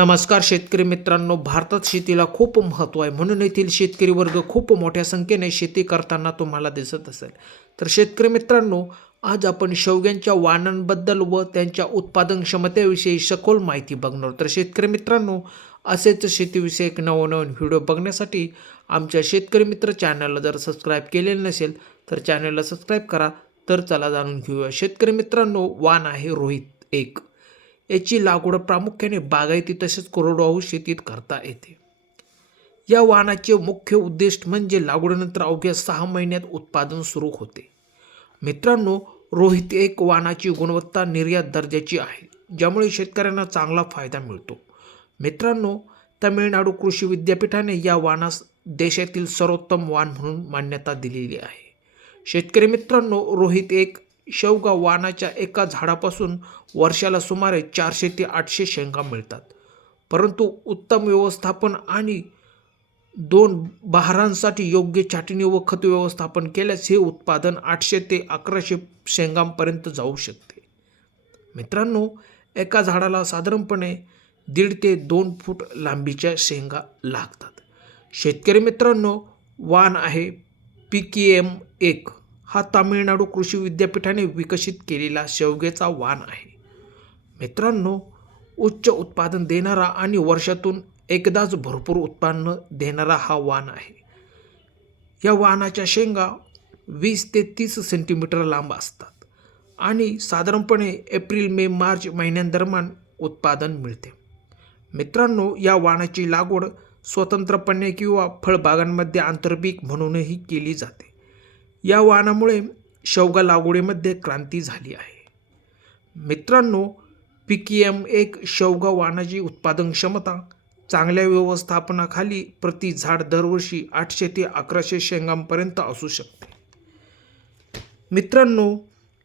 नमस्कार शेतकरी मित्रांनो भारतात शेतीला खूप महत्त्व आहे. म्हणून येथील शेतकरी वर्ग खूप मोठ्या संख्येने शेती करताना तुम्हाला दिसत असेल. तर शेतकरी मित्रांनो आज आपण शेवग्यांच्या वाणांबद्दल व त्यांच्या उत्पादन क्षमतेविषयी सखोल माहिती बघणार. तर शेतकरी मित्रांनो असेच शेतीविषयक नवनवीन व्हिडिओ बघण्यासाठी आमच्या शेतकरी मित्र चॅनलला जर सबस्क्राईब केलेलं नसेल तर चॅनलला सबस्क्राईब करा. तर चला जाणून घेऊया. शेतकरी मित्रांनो वाण आहे रोहित एक. याची लागवड प्रामुख्याने बागायती तसेच कोरडवाहू शेतीत करता येते. या वाहनाचे मुख्य उद्दिष्ट म्हणजे लागवडीनंतर अवघ्या सहा महिन्यात उत्पादन सुरू होते. मित्रांनो रोहित एक वाहनाची गुणवत्ता निर्यात दर्जाची आहे ज्यामुळे शेतकऱ्यांना चांगला फायदा मिळतो. मित्रांनो तमिळनाडू कृषी विद्यापीठाने या वाहनास देशातील सर्वोत्तम वाण म्हणून मान्यता दिलेली आहे. शेतकरी मित्रांनो रोहित एक शेवगा वाणाच्या एका झाडापासून वर्षाला सुमारे चारशे ते आठशे शेंगा मिळतात. परंतु उत्तम व्यवस्थापन आणि दोन बहारांसाठी योग्य छाटणी व खत व्यवस्थापन केल्यास हे उत्पादन आठशे ते अकराशे शेंगांपर्यंत जाऊ शकते. मित्रांनो एका झाडाला साधारणपणे दीड ते दोन फूट लांबीच्या शेंगा लागतात. शेतकरी मित्रांनो वाण आहे पी के एम एक. हा तामिळनाडू कृषी विद्यापीठाने विकसित केलेला शेवग्याचा वाण आहे. मित्रांनो उच्च उत्पादन देणारा आणि वर्षातून एकदाच भरपूर उत्पन्न देणारा हा वाण आहे. या वाहनाच्या शेंगा वीस ते तीस सेंटीमीटर लांब असतात आणि साधारणपणे एप्रिल मे मार्च महिन्यांदरम्यान उत्पादन मिळते. मित्रांनो या वाणाची लागवड स्वतंत्रपणे किंवा फळबागांमध्ये आंतरपीक म्हणूनही केली जाते. या वाणामुळे शेवगा लागवडीमध्ये क्रांती झाली आहे. मित्रांनो पी के एम एक शेवगा वाणाची उत्पादन क्षमता चांगल्या व्यवस्थापनाखाली प्रति झाड दरवर्षी आठशे ते अकराशे शेंगांपर्यंत असू शकते. मित्रांनो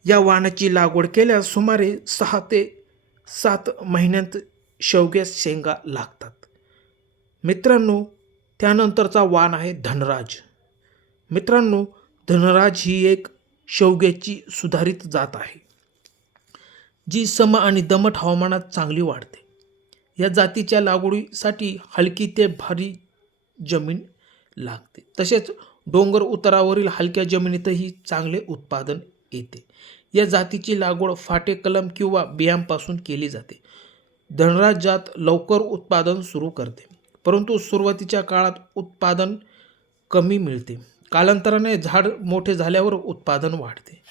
या वाणाची लागवड केल्यास सुमारे सहा ते सात महिन्यात शेवग्यास शेंगा लागतात. मित्रांनो त्यानंतरचा वाण आहे धनराज. मित्रांनो धनराज ही एक शेवग्याची सुधारित जात आहे जी सम आणि दमट हवामानात चांगली वाढते. या जातीच्या लागवडीसाठी हलकी ते भारी जमीन लागते. तसेच डोंगर उतारावरील हलक्या जमिनीतही चांगले उत्पादन येते. या जातीची लागवड फाटे कलम किंवा बियांपासून केली जाते. धनराज जात लवकर उत्पादन सुरू करते परंतु सुरुवातीच्या काळात उत्पादन कमी मिळते. कालांतराने झाड मोठे झाल्यावर उत्पादन वाढते.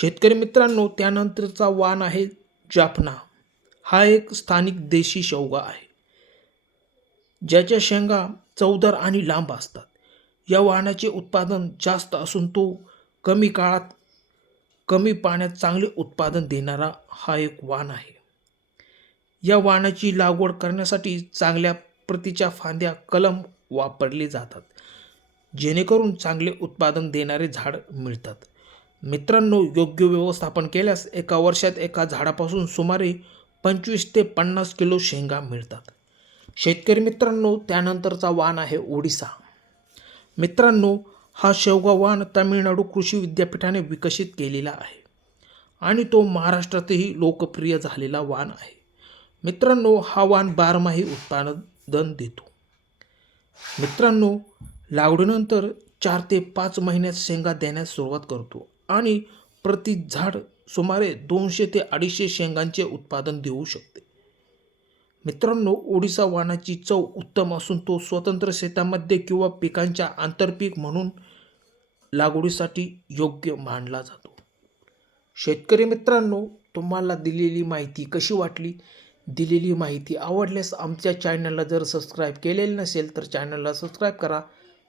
शेतकरी मित्रांनो त्यानंतरचा वाण आहे जाफना. हा एक स्थानिक देशी शेवगा आहे. ज्याच्या शेंगा चौदर आणि लांब असतात. या वाणाचे उत्पादन जास्त असून तो कमी काळात कमी पाण्यात चांगले उत्पादन देणारा हा एक वाण आहे. या वाणाची लागवड करण्यासाठी चांगल्या प्रतीच्या फांद्या कलम वापरले जातात. जेणेकरून चांगले उत्पादन देणारे झाड मिळतात. मित्रांनो योग्य व्यवस्थापन केल्यास एका वर्षात एका झाडापासून सुमारे पंचवीस ते पन्नास किलो शेंगा मिळतात. शेतकरी मित्रांनो त्यानंतरचा वाण आहे ओडिसा. मित्रांनो हा शेवगा वाण तामिळनाडू कृषी विद्यापीठाने विकसित केलेला आहे आणि तो महाराष्ट्रातही लोकप्रिय झालेला वाण आहे. मित्रांनो हा वाण बारमाही उत्पादन देतो. मित्रांनो लागवडीनंतर चार ते पाच महिन्यात शेंगा देण्यास सुरुवात करतो आणि प्रति झाड सुमारे दोनशे ते अडीचशे शेंगांचे उत्पादन देऊ शकते. मित्रांनो ओडिसा वाणाची चव उत्तम असून तो स्वतंत्र शेतामध्ये किंवा पिकांच्या आंतरपीक म्हणून लागवडीसाठी योग्य मानला जातो. शेतकरी मित्रांनो तुम्हाला दिलेली माहिती कशी वाटली? दिलेली माहिती आवडल्यास आमच्या चॅनलला जर सबस्क्राईब केलेलं नसेल तर चॅनलला सबस्क्राईब करा.